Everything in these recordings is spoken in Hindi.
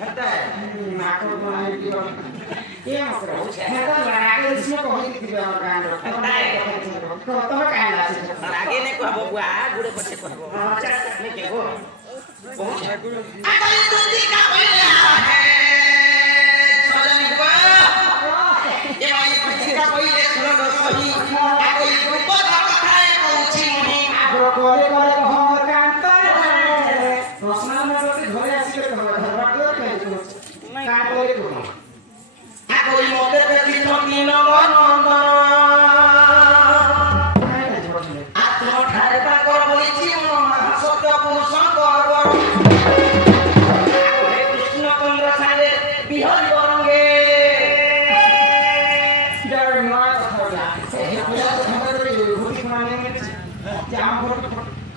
हेता है नाको बनाए की ये मत करो हेता लगा के इसमें कोई की दिबे हमर गान हेता है तो तम काहे लासे आगे ने कहबो बुआ गुड़े पछे कहबो अच्छा ने के गो बहुत आ कोई दूधी का पहले है सजन बुआ ये भाई पछे का पहले सुनो सही आ कोई रूप का कथा है कहूची नहीं आग्रह करे करे हमर कान प्रश्न में लोग घरे आसी के धरबाटो के का करे को आ कोई मोटे पे तीन तीन नंदन आत्म ठारे का कर बोलिछि महासत्य पुरुष कर कृष्ण चंद्र सारे बिहल करंगे जर नया कथा हे पूरा खबर घोटी माने जाम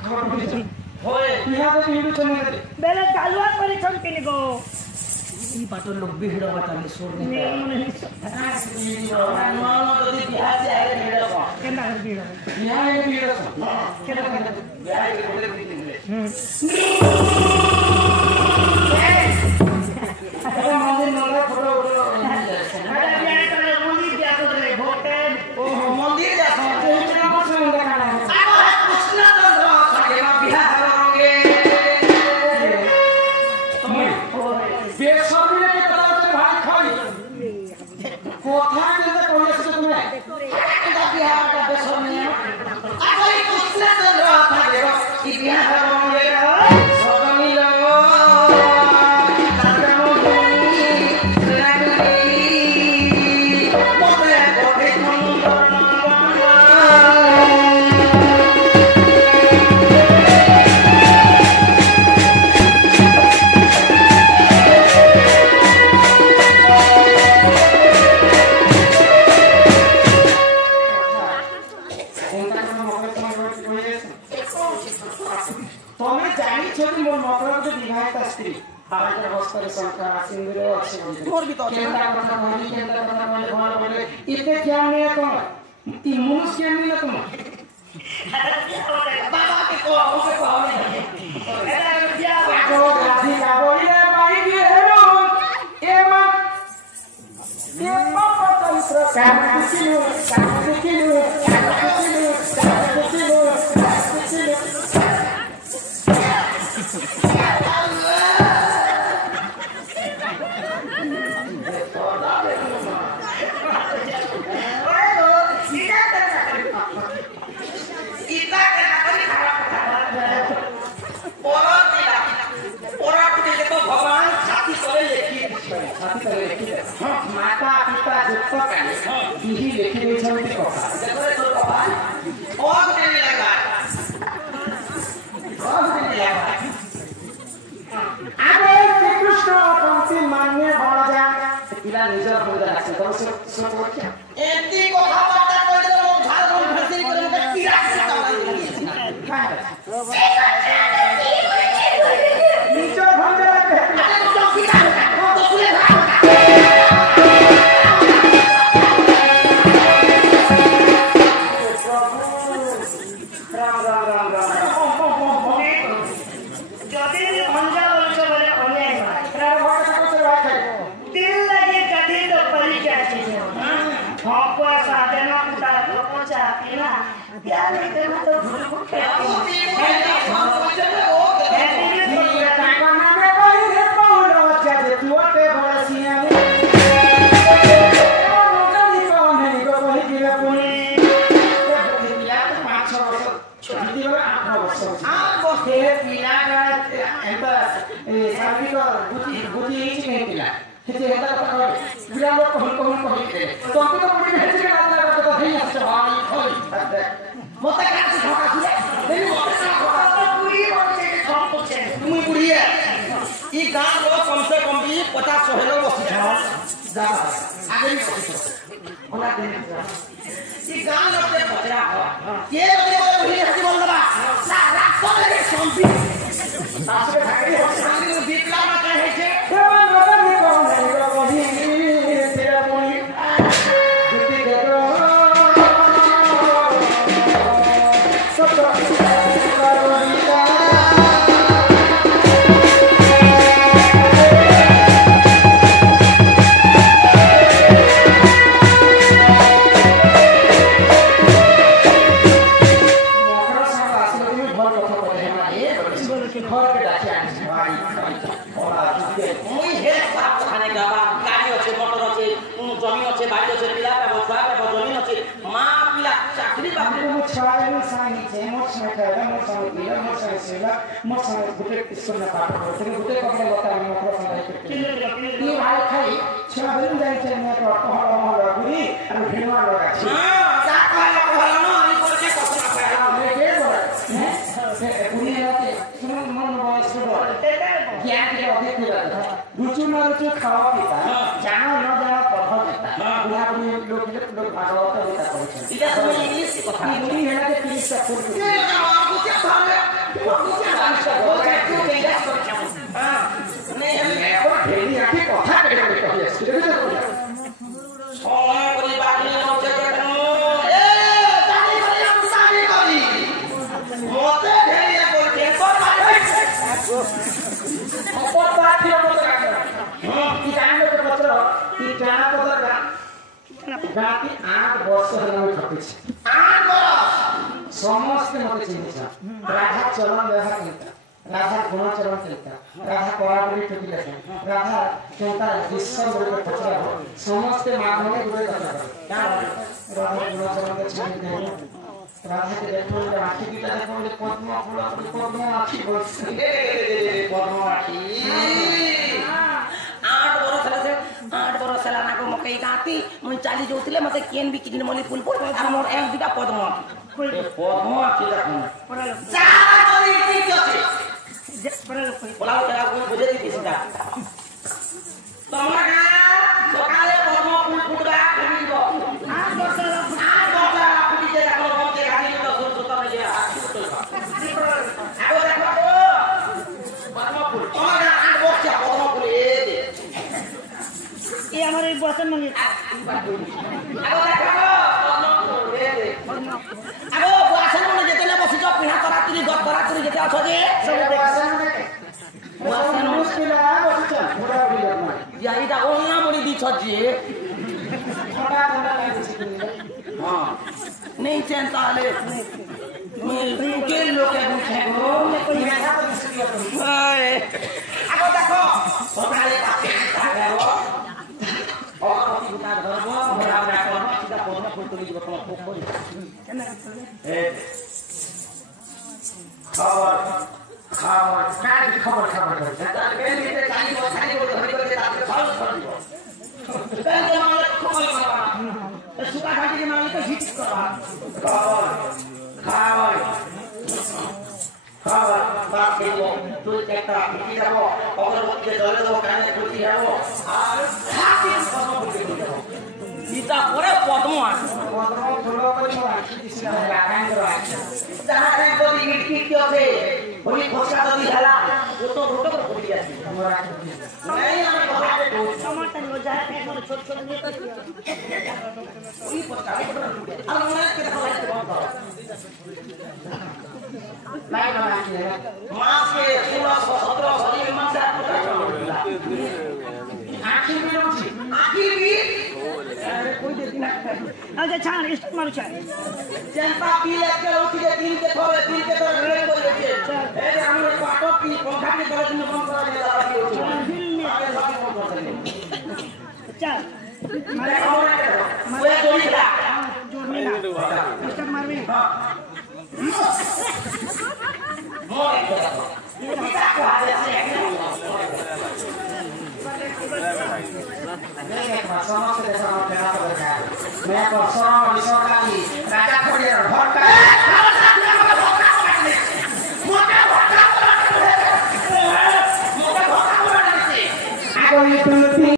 खबर बोलिछि होय यहाँ तो हिंदू चले बेले चालुआ करे छन के गो ई बातो लोग बिहड़ बताले सोर ने नहीं जदी बिहार से आए बिहड़ को केना बिहड़ बिहार में बिहड़ को केना केना बिहार के बोले अरे मंदिर नंगा फोटो अरे बिहार करे मंदिर जा तो रे भोटे ओ मंदिर जा तो इतना मत सुनदा खाना आ कृष्ण चंद्र साके बिहार कोठा के अंदर कोई ऐसे तुम्हें का बिहार का बेसर नहीं है आ कोई कृष्ण चंद्र था देखो कि बिहार होंगे सगनी लो काकनो भूमि लगनी मोटे कोठे मोर भी तो केंद्र कथा बोले इते क्या नहीं है तुम ती मुनुष के नहीं ना तुम बाबा के को उसे को अरे क्या को गाधी का बोले भाई ये हेरो ये पापा तंत्र काटिनु माता पिता दुख का यही लेखी नहीं छलती कथा देखो तो कथा और नहीं लगा आगे श्री कृष्ण पंक्ति मान्य बड़ा जा पिला निजर हो जा तो सब क्या एती को खाता कोई तो झारखंड भर्ती करे के पीरा निजर हो जा अरे तो पिता तो खुले মুই হে সব খানে গাবা গাড়ি আছে মোটর আছে জমি আছে বাড়ি আছে পিলা পাবো ছুয়া পাবো জমি আছে মা পিলা চাকরি বাকরি ମୁଁ ଛୁଆବେଳୁ ସାଙ୍ଗିଛେ ମୋର ସାଙ୍ଗେ ଖାଇବା ମୋର ସାଙ୍ଗେ ପିଇବା ମୋର ସାଙ୍ଗେ ଶୋଇବା ମୋର ସାଙ୍ଗେ ଗୋଟେ ସ୍କୁଲରେ ପାଠ ପଢ଼ୁଥିଲି ଗୋଟେ କପଡ଼ା ଲତା ଆମେ ମକର ସଂଗ୍ରହ ଭାଇ ଖାଇ ଛୁଆବେଳୁ ଯାଇଛେ ମୁଁ ଏକ ଅଟହଳ ମହଳ ବୁଲି ଆମେ ଭିଣୁଆ ଲଗାଛି ज्ञान के अधिक रुचि न रुचि खावा पीता जानो न जानो पढ़ पीता बुढ़ा बुढ़ी लोग भागवत गीता पढ़छन इटा सब इंग्लिश कथा बुढ़ी हेला के 30 से फुल नहीं और ढेरी आके कथा के कहि अछि समय करी बाकी मते देखनु ए जानी करी हम शादी करी मते ढेरी को टेंशन और बात ही मत कर की जान के पत्र की जाना पत्र गाती 8 वर्ष होला मैं खपे छी 8 वर्ष समस्त मते चिन्ह राधा चलन व्यवहार करता राधा गुणाचरण करता राधा कोराबरी टोकी लेखा राधा केता विश्व गुरु पचरा समस्त माध्यम गुरु कथा राधा गुणाचरण के छाई दे राधा के देखो आखी की देखो पद्म फूल पद्म आखी बोल पद्म आखी 8 वर्ष ହେଲା ନା ମକେଇ ଗାତି ମୁଁ ଚାଲି ଯାଉଥିଲେ ମତେ କେନ୍ ବି କିନି ମଲି ଫୁଲ ପଡ ମୋର এক দুটা পদ্ম পদ্ম আখি দেখো চারা করি ঠিক আছে বলা তেরা কোন বুঝে দিছি সেটা তোমরা সকালে পদ্ম ফুল ফুটবা ফুটিব 8 বছর ফুটি যে দেখো মতে গাড়ি তো সুর সুতা হয়ে আখি ফুটবা আগো দেখো পদ্ম ফুল তোমরা 8 বছর পদ্ম ফুল ये हमारे बसन में আগো দেখো আগো বसन में যেতে না বসিছ পিনা করাতুরি গদ করাতুরি যেতে আছো যে সব बसन मुश्किल है बसिछ थोड़ा भी लगना याईटा ओन्ना मडी दिछ जे थोड़ा थोड़ा हां नहीं चिंता ले के लोग पूछे गो আগো দেখো সকালে পাতে খাবো और अति गुटा धर्म बड़ा बड़ा कर्म सीधा पद्म फूल तो जीव तुम पोखरी ए खबर खबर काय खबर खबर दादा बेन के चाली बसाली को धरी करे दादा सब कर दियो बेन के मामले खबर करवा तो सुका घाटी के मामले तो हिट करवा खबर खबर खबर बाप के वो तो एकटा हिट जाबो अगरबत्ती जले दो काने खुशी जाबो আর খাतिर सीता परे पद्म पद्म फूल को आखी दिसला लागान करो जहां रे गदी मिटकी के होते होली खोसा गदी हला वो तो रोटो को पड़ी जाती हमरा नहीं हमें बाहर टमाटर हो जाए पेट में छोटे छोटे नहीं कर वही पक्का अब मैं के दवा से बंद करो नहीं बना के मास के 16 17 सदी में मास आखी में होची आखिर भी कोई देती ना आगे छान इस्ट मारू छान जनता पी लेके उठी के दिन के थोड़े दिन के तो ढेर को लेके ए हमरे पाटो पी पंखा के तरह में बंद करा दे रहा है आगे बाकी बंद कर दे चल मैं और मैं जोड़ी ला जोड़ने ना स्टॉप मारवी हां मोर ये क्या कहा है समस्त देश में मैं तो सर विश्व का राजा खोड़िया भटका